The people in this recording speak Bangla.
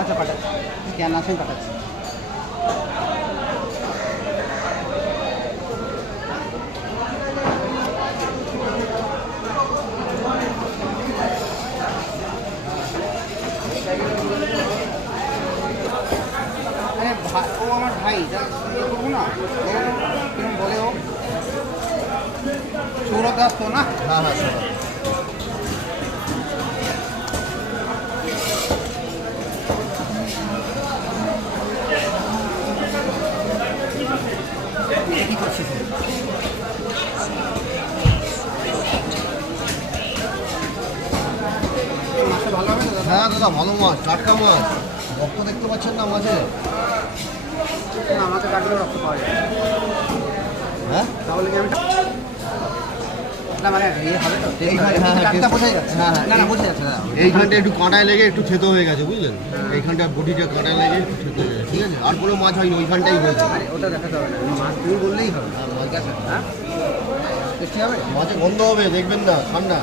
আচ্ছা পাঠাচ্ছি, স্ক্যান আছে পাঠাচ্ছি। ও আমার ভাই, করবো না কিরম বলে ও, সৌরভ দাস তো না? হ্যাঁ হ্যাঁ কি করছিস? মাছটা ভালো হবে তো দাদা? হ্যাঁ দাদা, ভালো মাছ, টাটকা মাছ। রক্ত দেখতে পাচ্ছেন না মাঝে? না, আমাকে কাটলে রক্ত পাওয়া যায়। হ্যাঁ তাহলে কি আমি না মানে ইয়ে হবে তো? হ্যাঁ, হ্যাঁ, টাটকা বোঝাই যাচ্ছে। হ্যাঁ, হ্যাঁ, না না বোঝা যাচ্ছে দাদা। এইখানটা একটু কাঁটায় লেগে একটু থেতো হয়ে গেছে, বুঝলেন? এইখানটা বডিটা কাঁটায় লেগে একটু থেতো হয়ে গেছে, ঠিক আছে? আর কোনো মাছ হয়নি, ওইখানটাই হয়েছে। আরে ওটা দেখাতে হবে না, মাছ তুমি বললেই হবে। ঠিক আছে, হ্যাঁ টেস্টি হবে। মাছে গন্ধ হবে, দেখবেন না, ঠান্ডা।